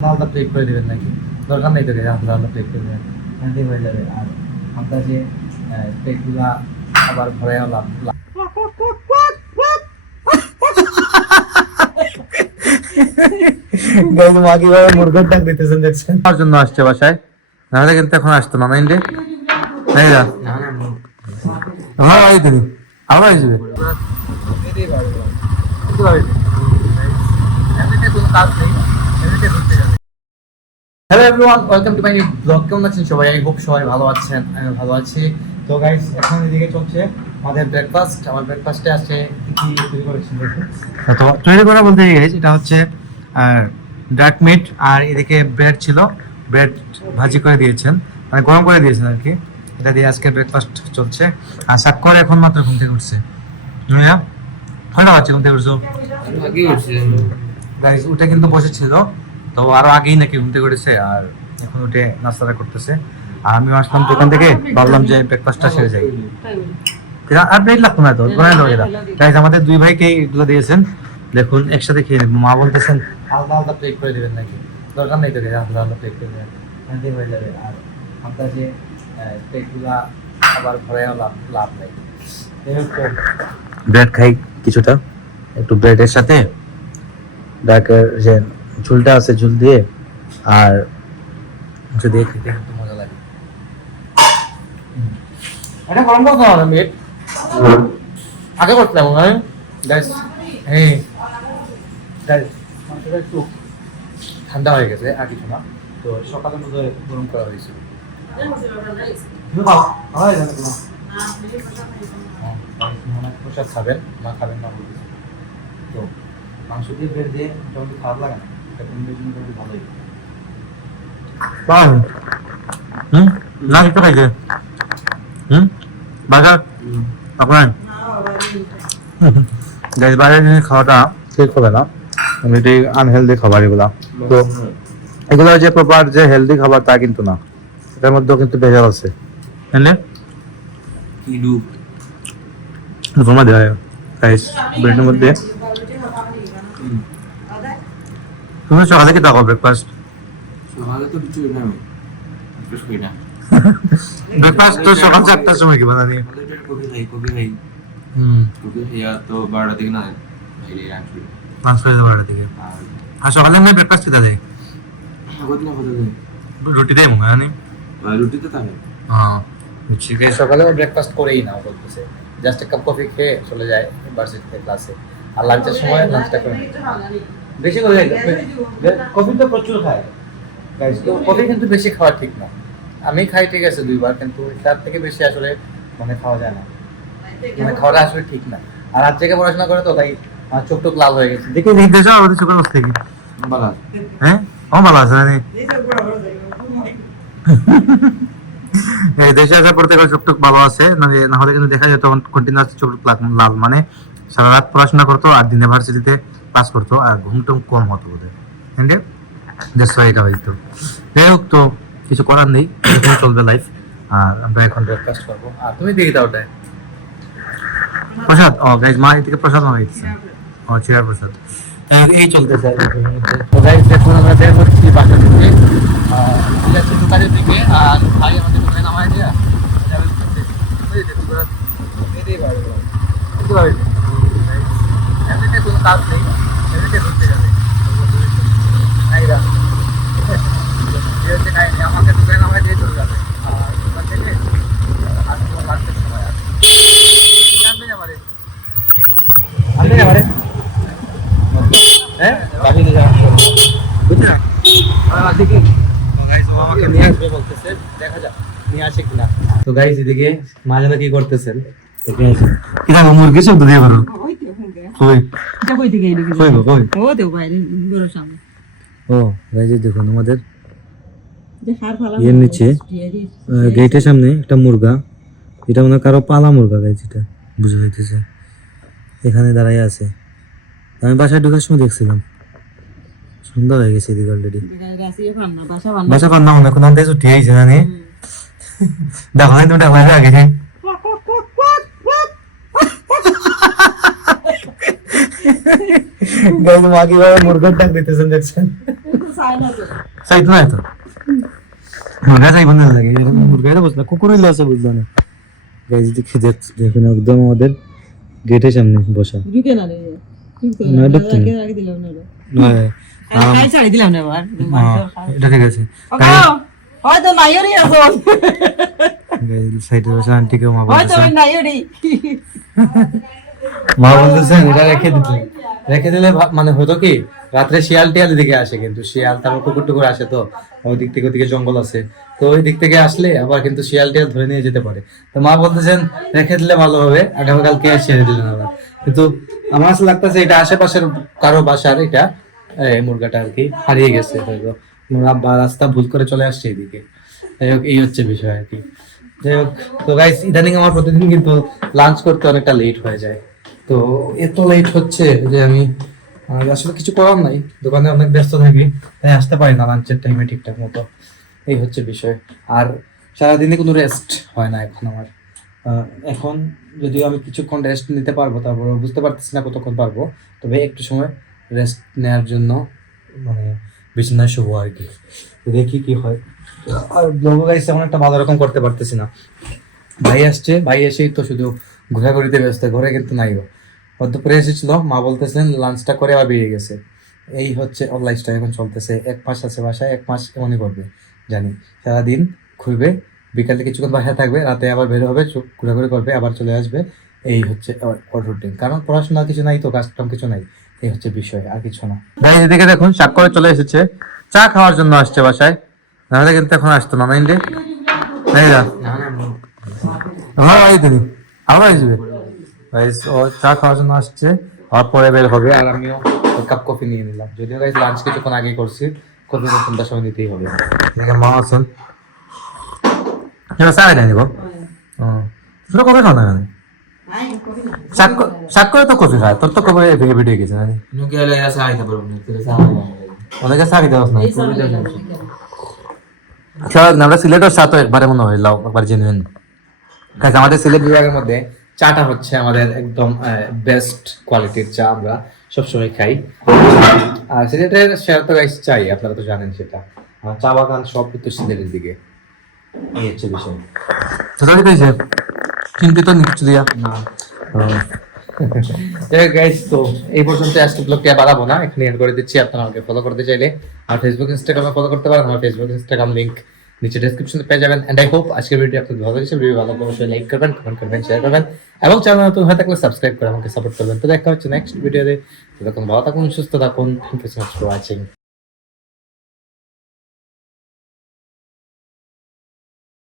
আলাদা প্লেট করে দেবেন নাকি? দরকার নেই তো আলাদা প্লেট করে দেবেন, হ্যান্ডি হয়ে যাবে। আর আপনার যে প্লেটগুলা আবার ভরে লাভ মা কিভাবে মুরগের ডাক দিতেছেন দেখছেন? তার জন্য আসছে বাসায়, নাহলে কিন্তু এখন আসতো না। মাইন্ডে হ্যাঁ আমার বাড়িতে নেই, আমার আসবে hello everyone, welcome to my new blog. কেমন আছেন সবাই? আই হোপ সবাই ভালো আছেন, আমি ভালো আছি। তো গাইস, এখন এদিকে চলছে আমাদের ব্রেকফাস্ট। আমার ব্রেকফাস্টে আছে কি কি তৈরি করেছেন দেখুন। তো তৈরি করা বলতে গেলে এটা হচ্ছে ডার্ক মিট, আর এদিকে ব্রেড ছিল, ব্রেড ভাজি করে দিয়েছেন, মানে গরম করে দিয়েছেন আর কি। এটা দিয়ে আজকে ব্রেকফাস্ট চলছে। আর সাক্কর এখন মাত্র ঘুম থেকে উঠছে। জুনিয়া কয়টা বাচ্চা ঘুম থেকে উঠছো? গাইস উঠে কিন্তু বসেছিল, তো আরো আগেই নাকি ঘুম থেকে উঠেছে, আর এখন উঠে নাস্তাটা করতেছে। আর আমি আসলাম দোকান থেকে, ভাবলাম যে ব্রেকফাস্টটা সেরে যাই। আর ব্রেড লাগতো না তো, বানাই দাও এরা। গাইস আমাদের দুই ভাইকে এগুলো দিয়েছেন, দেখুন একসাথে খেয়ে নেব। মা বলতেছেন আলাদা আলাদা প্লেট করে দেবেন নাকি? দরকার নেই তো আলাদা আলাদা প্লেট করে দেবেন, হ্যান্ডি হয়ে যাবে। আর আপনার যে প্লেটগুলা আবার ভরে লাভ নেই। ব্রেড খাই কিছুটা, একটু ব্রেডের সাথে ডাকের যে ঝুলটা আছে ঝুল দিয়ে, আর যদি খেতে কিন্তু মজা লাগে। এটা গরম করতে হবে মিট আগে করতে হবে না গাইস। হ্যাঁ গাইস, মাংসটা একটু ঠান্ডা হয়ে গেছে আর কিছু না, তো সকালের মধ্যে গরম করা হয়েছিল। প্রসাদ খাবেন, মা খাবেন না বলতেছে। তো মাংস দিয়ে ব্রেড দিয়ে মোটামুটি খারাপ লাগে না, ভালোই। না একটু খাইছে বাজার আপনার গাইস, বাইরের জিনিস খাওয়াটা ঠিক হবে না, এমনিতে আনহেলদি খাবার এগুলা। তো এগুলো যে প্রপার যে হেলদি খাবার তা কিন্তু না, এটার মধ্যেও কিন্তু ভেজাল আছে। তোমার দেওয়া গাইস ব্রেডের মধ্যে। তুমি সকালে কি খাও ব্রেকফাস্ট? সকালে তো কিছু না, শুই না। ব্রেকফাস্ট তো সকাল 4টার সময় কি বানানি? কফি খাই কফি খাইয়া তো 12টা থেকে না বাইরে আসবে, 12টা থেকে। আর সকালে আমি ব্রেকফাস্ট খেতে দেয় রুটি দেয় মনে হয় রুটি তো থাকে। হ্যাঁ ঠিক আছে, সকালে ব্রেকফাস্ট করেই না বলতেছে, জাস্ট এক কাপ কফি খেয়ে চলে যায় ইউনিভার্সিটিতে ক্লাসে। আর লাঞ্চের সময় লাঞ্চটা করে বেশি করে কফি তো প্রচুর খায় গাইস। তো কফি কিন্তু বেশি খাওয়া ঠিক না। আমি খাই ঠিক আছে 2বার, কিন্তু তার থেকে বেশি আসলে মানে খাওয়া যায় না, মানে খাওয়াটা আসলে ঠিক না। আর রাত থেকে পড়াশোনা করে তো তাই চোখ টোক লাল হয়ে গেছে। দেখে দেখতেছ আমাদের চোখের অবস্থা কি? ভালো। হ্যাঁ আমার ভালো আছে মানে এই দেশে আসার পর থেকে চোখ টোক ভালো আছে, না হলে কিন্তু দেখা যেত কন্টিনিউয়াস চোখ টোক লাল, মানে সারা রাত পড়াশোনা করতো আর দিনে ভার্সিটিতে ক্লাস করতো, আর ঘুম টুম কম হতো বোধহয়। এটা হয়তো যাই হোক, তো কিছু করার নেই, চলবে লাইফ। আর আমরা এখন ব্রেকফাস্ট করবো। আর তুমি দেখি দাও ওটাই প্রসাদ। ও গাইজ, মা এদিকে প্রসাদ বানাইতেছে। ও চিরা প্রসাদ এই চলতেছে। তো গাইজ দেখুন, আমরা বের করছি বাসা থেকে, যাচ্ছি দোকানের দিকে। আর ভাই আমাদের দোকানে নামায় দেয়া এমনিতে কোনো কাজ নেই, এমনিতে ঘুরতে যাবে। আমাকে দোকানে নামায় দিয়ে চলে যাবে, আর দোকান থেকে আসবো লাঞ্চের সময়। আর আনবে না আমারে, আনবে না আমারে, হ্যাঁ বাকি নিয়ে যাওয়া বুঝলে। আমাকে নিয়ে আসবে বলতেছে, দেখা যাক নিয়ে আসে কিনা। তো গাইস এদিকে মা যেন কি করতেছেন, কিনা মুরগি শব্দ দিয়ে করো। ও গাইস দেখুন, আমাদের এর নিচে গেটের সামনে একটা মুরগা, এটা মনে কারো পালা মুরগা গাইস, এটা বুঝে যাইতেছে। এখানে দাঁড়াই আছে, আমি বাসায় ঢোকার সময় দেখছিলাম। সুন্দর হয়ে গেছে এদিকে অলরেডি। বাসা পান্না মনে কোন আনতে ছুটি হয়েছে না নি? দেখো না তুমি ডাকা আগে গাইস মা কিভাবে মুরগার ডাক দিতেছেন দেখছেন সাইড না তো মুরগা চাই বন্ধ লাগে এরকম মুরগা এটা বুঝলা কুকুর হইলে আছে বুঝলা না গাইস দেখুন একদম আমাদের গেটের সামনে বসা ঢুকে না রে না, ঢুকতে না। আগে দিলাম না রে হ্যাঁ, খাই ছাড়ি দিলাম না এবার এটা ঠিক আছে হয়তো নাইরি আছো সাইডে বসে আন্টিকে মা হয়তো বলতেছেন নাইরি মা বলতেছেন এটা রেখে দিলে মানে হতো কি রাত্রে শিয়াল টিয়াল দিকে আসে কিন্তু শিয়াল তারপর কুকুর টুকুর আসে তো ওই দিক থেকে ওদিকে জঙ্গল আছে তো ওই দিক থেকে আসলে আবার কিন্তু শিয়াল টিয়াল ধরে নিয়ে যেতে পারে তো মা বলতেছেন রেখে দিলে ভালো হবে আগামীকালকে ছেড়ে দিলেন আবার কিন্তু আমার কাছে লাগতেছে এটা আশেপাশের কারো বাসার এটা এই মুরগাটা আর কি হারিয়ে গেছে হয়তো বা রাস্তা ভুল করে চলে আসছে এদিকে যাই হোক এই হচ্ছে বিষয় আর কি যাই হোক তো গাইস ইদানিং আমার প্রতিদিন কিন্তু লাঞ্চ করতে অনেকটা লেট হয়ে যায় তো এত লেট হচ্ছে যে আমি আসলে কিছু করার নাই দোকানে অনেক ব্যস্ত থাকি তাই আসতে পারি না লাঞ্চের টাইমে ঠিকঠাক মতো এই হচ্ছে বিষয় আর সারাদিনে কোনো রেস্ট হয় না এখন আমার এখন যদিও আমি কিছুক্ষণ রেস্ট নিতে পারবো তারপর বুঝতে পারতেছি না কতক্ষণ পারবো তবে একটু সময় রেস্ট নেওয়ার জন্য মানে বিছানায় শুভ আর কি তো দেখি কি হয় আর ব্লগ গাইস তেমন একটা ভালো রকম করতে পারতেছি না ভাই আসছে ভাই এসেই তো শুধু ঘোরাঘুরিতে ব্যস্ত ঘরে কিন্তু নাই মধ্যপুরে এসেছিল মা বলতেছেন লাঞ্চটা করে আবার বেরিয়ে গেছে এই হচ্ছে ওর লাইফস্টাইল এখন চলতেছে 1 মাস আছে বাসায় 1 মাস এমনই করবে জানি সারাদিন ঘুরবে বিকালে কিছুক্ষণ বাসায় থাকবে রাতে আবার বের হবে ঘোরাঘুরি করবে আবার চলে আসবে এই হচ্ছে ওর রুটিন কারণ পড়াশোনা কিছু নাই তো কাজকাম কিছু নাই এই হচ্ছে বিষয় আর কিছু না ভাই এদিকে দেখুন শাক করে চলে এসেছে চা খাওয়ার জন্য আসছে বাসায় নাহলে কিন্তু এখন আসতো না মাইন্ডে তাই না হ্যাঁ ভাই তুমি আবার আসবে গাইস ও চা খাওয়ার জন্য আসছে আর পরে বের হবে আর আমিও কাপ কফি নিয়ে নিলাম যদিও গাইস লাঞ্চ কিছুক্ষণ আগে করছি কফি তো সন্ধ্যার সময় নিতেই হবে এদিকে মা আছেন এটা চা খাই নিব তোর কবে খাও না শাক করে তো কফি খায় তোর তো কবে ভেঙে ভিডিও গেছে না নুকে এলে আসা আইতে পারবো না তোর চা অনেকে চা খেতে পারছ না আচ্ছা আমরা সিলেটের চা তো একবারে মনে হয় লাও একবার জেনুইন কাজ আমাদের সিলেট বিভাগের মধ্যে চাটা হচ্ছে আমাদের একদম বেস্ট কোয়ালিটির চা আমরা সবসময় খাই আর সিলেটের শেয়ার তো গাইস চাই আপনারা তো জানেন সেটা চা বাগান সব কিন্তু সিলেটের দিকে এই হচ্ছে বিষয় তোরা কি পেয়েছে চিন্তিত নিচ্ছ দিয়া না গাইস তো এই পর্যন্ত আজকে ব্লগটা বাড়াবো না এখানে এন্ড করে দিচ্ছি আপনারা আমাকে ফলো করতে চাইলে আর ফেসবুক ইনস্টাগ্রামে ফলো করতে পারেন আমার ফেসবুক ইনস্টাগ্রাম লিংক নিচে ডেসক্রিপশনে পেয়ে যাবেন এন্ড আই হোপ আজকের ভিডিও আপনাদের ভালো লেগেছে ভিডিও ভালো লাগলে অবশ্যই লাইক করবেন কমেন্ট করবেন শেয়ার করবেন এবং চ্যানেল নতুন হয়ে থাকলে সাবস্ক্রাইব করে আমাকে সাপোর্ট করবেন তো দেখা হচ্ছে নেক্সট ভিডিওতে ততক্ষণ ভালো থাকুন সুস্থ থাকুন thank you so much for watching